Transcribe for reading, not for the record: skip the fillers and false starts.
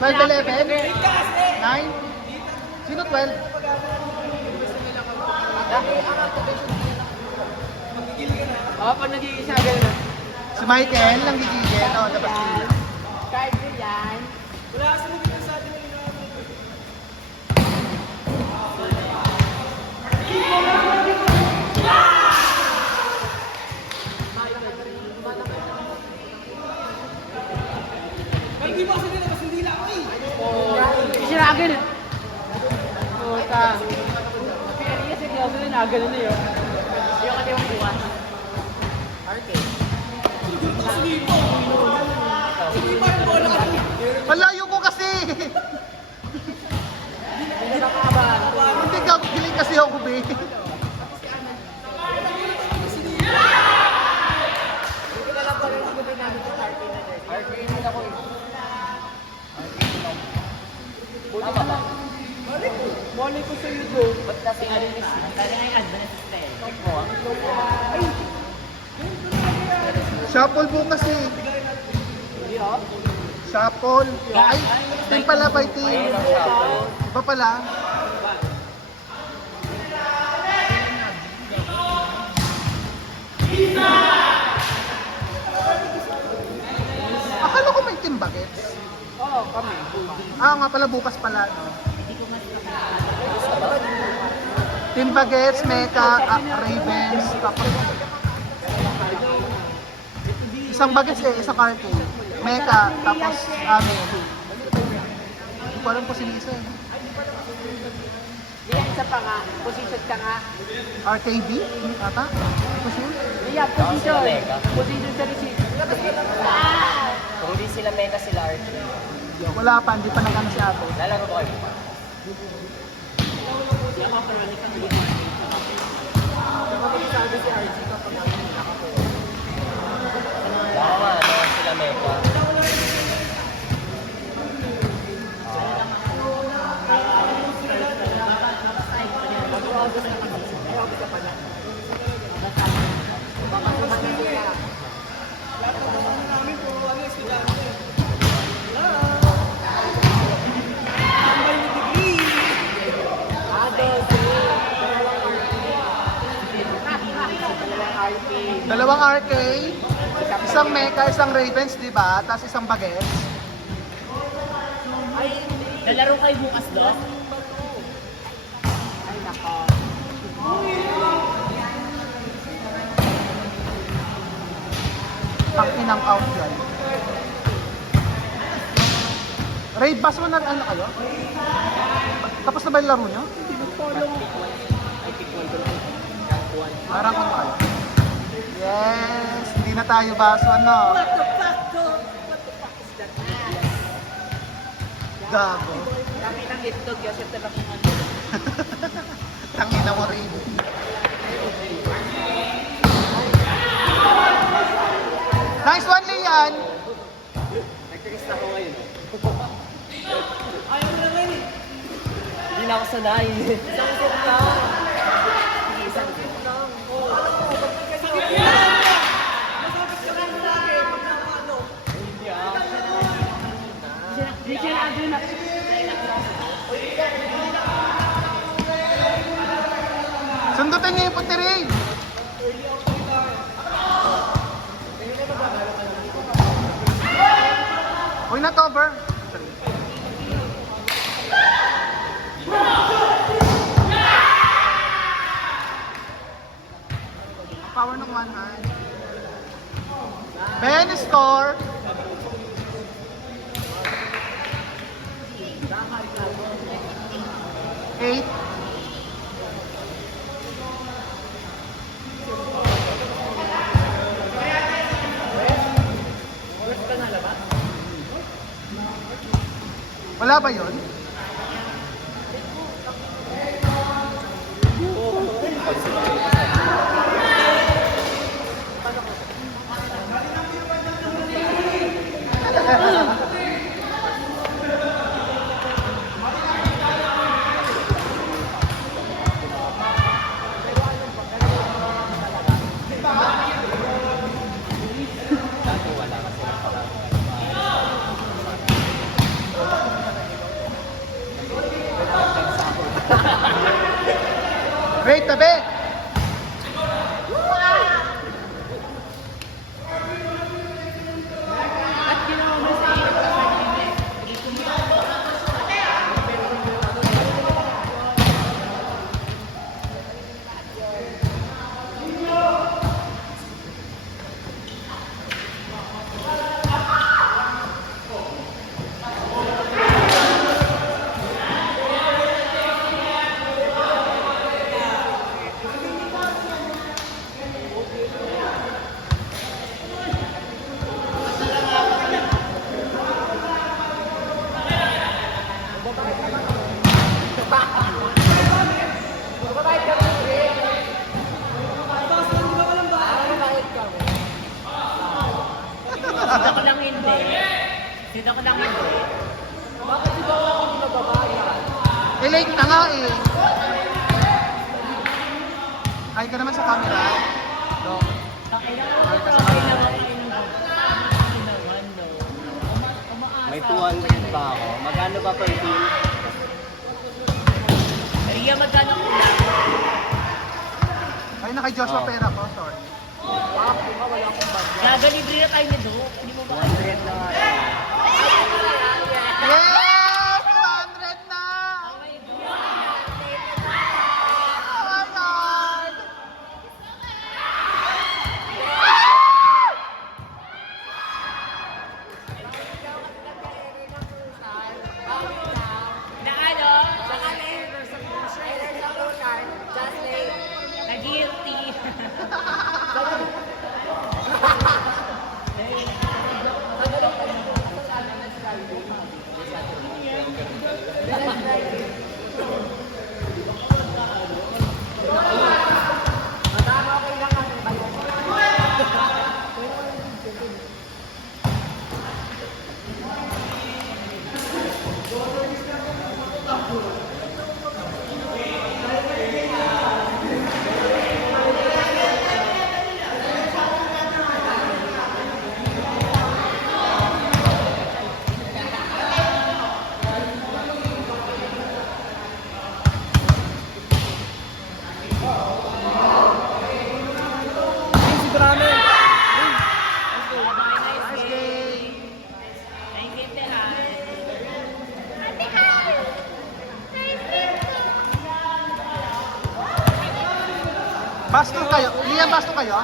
12-11? 9? Sino 12? Oo, pag nag-iisa gano'n. Si Michael, lang gigigil. O, dapat sila. Kahit yun yan. Wala kasi nagiging sa atin na hindi mo kasi nila, mas hindi lang ako eh. Hindi siya agad. Puta. Pero yes, seryoso na nagano na yun. Yung kasi yung buwan. Arcade. Hindi pa yung bola kasi. Malayo ko kasi! Hindi na makabahan. Hindi ka, giling kasi ako, be. Hindi ka lang pala yung gabi namin sa arcade na din. Arcade na ako eh. Buti ka lang. Mali ko sa YouTube. Ba't kasi nga rin kasi nga yung advance style. Check mo ah. Shuffle bukas eh. Hindi ah. Shuffle. Ay, team pala by team. Iba pala. Akala ko may team bagets. Oo, kami. Ah, nga pala bukas pala. No? Team bagets, Mecha, Ravens, tapos isang bagets eh, isang arcade. Mecha, tapos amin. Hindi ko alam kung sino isa eh. Diyan isa pa nga. Position ka nga. RKB? Ata? Hindi ko sure. Diyan, position. Position sa receipt. Kung hindi sila meta, sila RG. Wala pa, hindi pa nag-ano si ate. Lalaro ko kayo. Baka nga, ano, sila meta. Dalawang arcade, isang Mecha, isang Ravens, di ba? Tapos isang bagets. Lalaro kayo bukas, Doc? Ay, nako. Ang inang out yan. Raid Bass mo na ano kayo? Tapos na ba yung laro nyo? Parang kung kayo. Yes! Hindi na tayo baso, ano? What the fuck, dog? What the fuck is that? Gago. Kami ng itlog, Yosef talaga ng ano. Tangina mo rin. Nice one, Lian! Nagtiris na ako ngayon. Ayaw mo na ngayon eh. Hindi na ako sanay. Isang set lang. Sige, isang set. Sakit yan! Masakit ka lang lagi pag ano. Di siya na agad na. Sundutin niyo yung puti rin! Huwag na cover. Power ng one hand. Ben score. Eight. Wala ba yun? ako lang hindi. Sino ako lang hindi. Bakit si Bawa ako nababayan? Late na nga eh. Ay ka naman sa camera. No. Ay ka sa camera. May 200 ba ako? Magkano ba per team? Ria, magkano kulang? Ay na kay Joshua Oh. pera ko, sorry. Gagalibre na tayo ni Do. Hindi mo ba? 100 na nga. Yes! 200 na! Oh my God! Na ano? Na-guilty. Si Brandon. Nice game! Basto kayo? Liam, basto kayo?